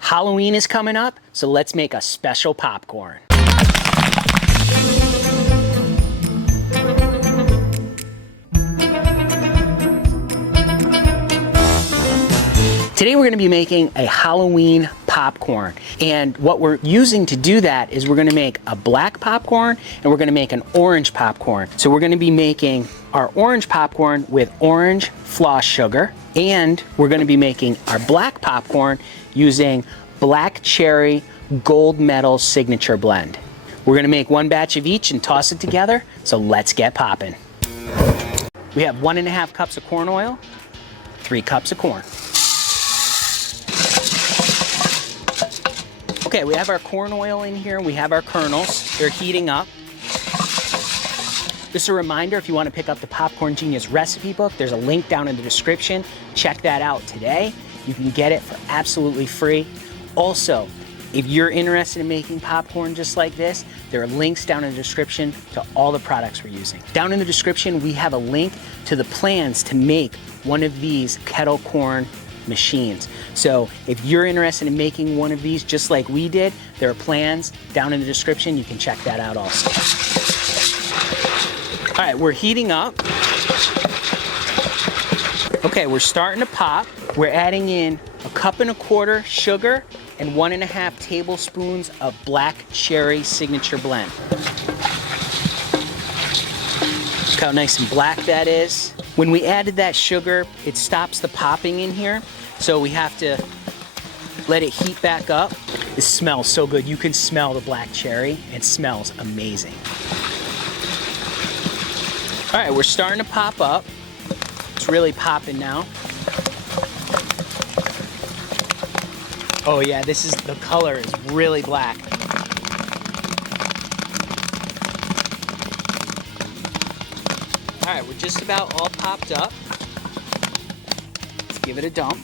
Halloween is coming up, so let's make a special popcorn. Today we're going to be making a Halloween popcorn, and what we're using to do that is we're going to make a black popcorn and we're going to make an orange popcorn. So we're going to be making our orange popcorn with orange floss sugar, and we're going to be making our black popcorn using black cherry gold medal signature blend. We're going to make one batch of each and toss it together, so let's get poppin'. We have 1.5 cups of corn oil, 3 cups of corn. Okay, we have our corn oil in here, we have our kernels, they're heating up. Just a reminder, if you want to pick up the Popcorn Genius recipe book, there's a link down in the description. Check that out today. You can get it for absolutely free. Also, if you're interested in making popcorn just like this, there are links down in the description to all the products we're using. Down in the description, we have a link to the plans to make one of these kettle corn machines. So if you're interested in making one of these just like we did, there are plans down in the description. You can check that out also. All right, we're heating up. Okay, we're starting to pop. We're adding in 1.25 cups sugar and 1.5 tablespoons of black cherry signature blend. Look how nice and black that is. When we added that sugar, it stops the popping in here, so we have to let it heat back up. It smells so good. You can smell the black cherry. It smells amazing. All right, we're starting to pop up. It's really popping now. Oh yeah, the color is really black. All right, we're just about all popped up. Let's give it a dump.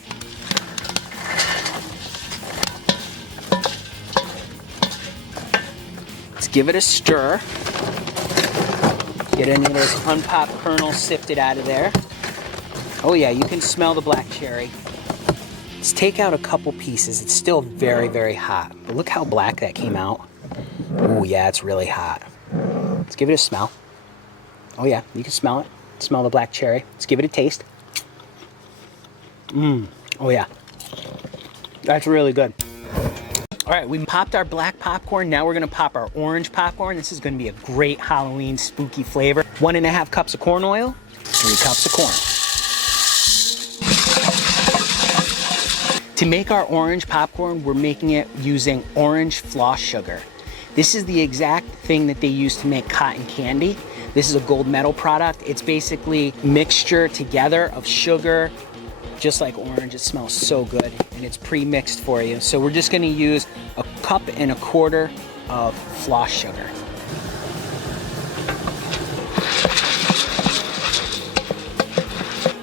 Let's give it a stir. Get any of those unpopped kernels sifted out of there. Oh yeah, you can smell the black cherry. Let's take out a couple pieces. It's still very, very hot, but look how black that came out. Oh yeah, it's really hot. Let's give it a smell. Oh yeah, you can smell it. Smell the black cherry. Let's give it a taste. Oh yeah. That's really good. All right, we popped our black popcorn. Now we're gonna pop our orange popcorn. This is gonna be a great Halloween spooky flavor. 1.5 cups of corn oil, 3 cups of corn. To make our orange popcorn, we're making it using orange floss sugar. This is the exact thing that they use to make cotton candy. This is a gold medal product. It's basically mixture together of sugar, just like orange. It smells so good, and it's pre-mixed for you. So we're just gonna use 1.25 cups of floss sugar.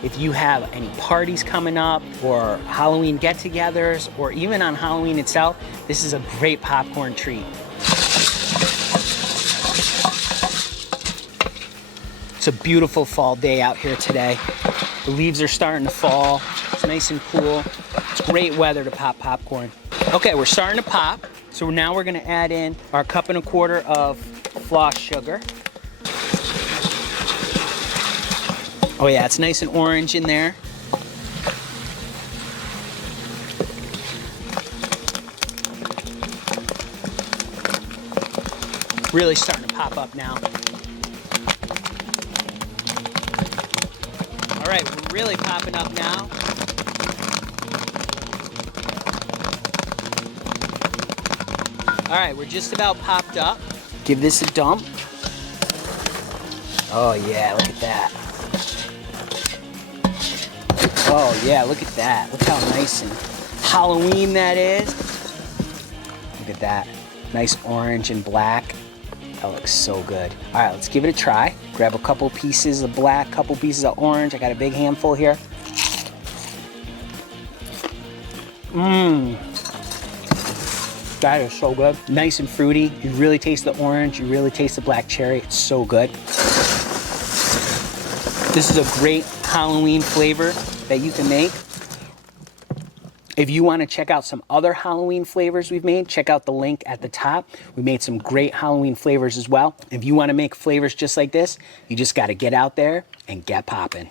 If you have any parties coming up, or Halloween get-togethers, or even on Halloween itself, this is a great popcorn treat. It's a beautiful fall day out here today. The leaves are starting to fall. It's nice and cool. It's great weather to pop popcorn. Okay, we're starting to pop. So now we're gonna add in our 1.25 cups of floss sugar. Oh yeah, it's nice and orange in there. Really starting to pop up now. All right, we're really popping up now. All right, we're just about popped up. Give this a dump. Oh yeah, look at that. Oh yeah, look at that. Look how nice and Halloween that is. Look at that. Nice orange and black. That looks so good. All right, let's give it a try. Grab a couple pieces of black, couple pieces of orange. I got a big handful here. That is so good. Nice and fruity. You really taste the orange. You really taste the black cherry. It's so good. This is a great Halloween flavor that you can make. If you want to check out some other Halloween flavors we've made, check out the link at the top. We made some great Halloween flavors as well. If you want to make flavors just like this, you just got to get out there and get poppin'.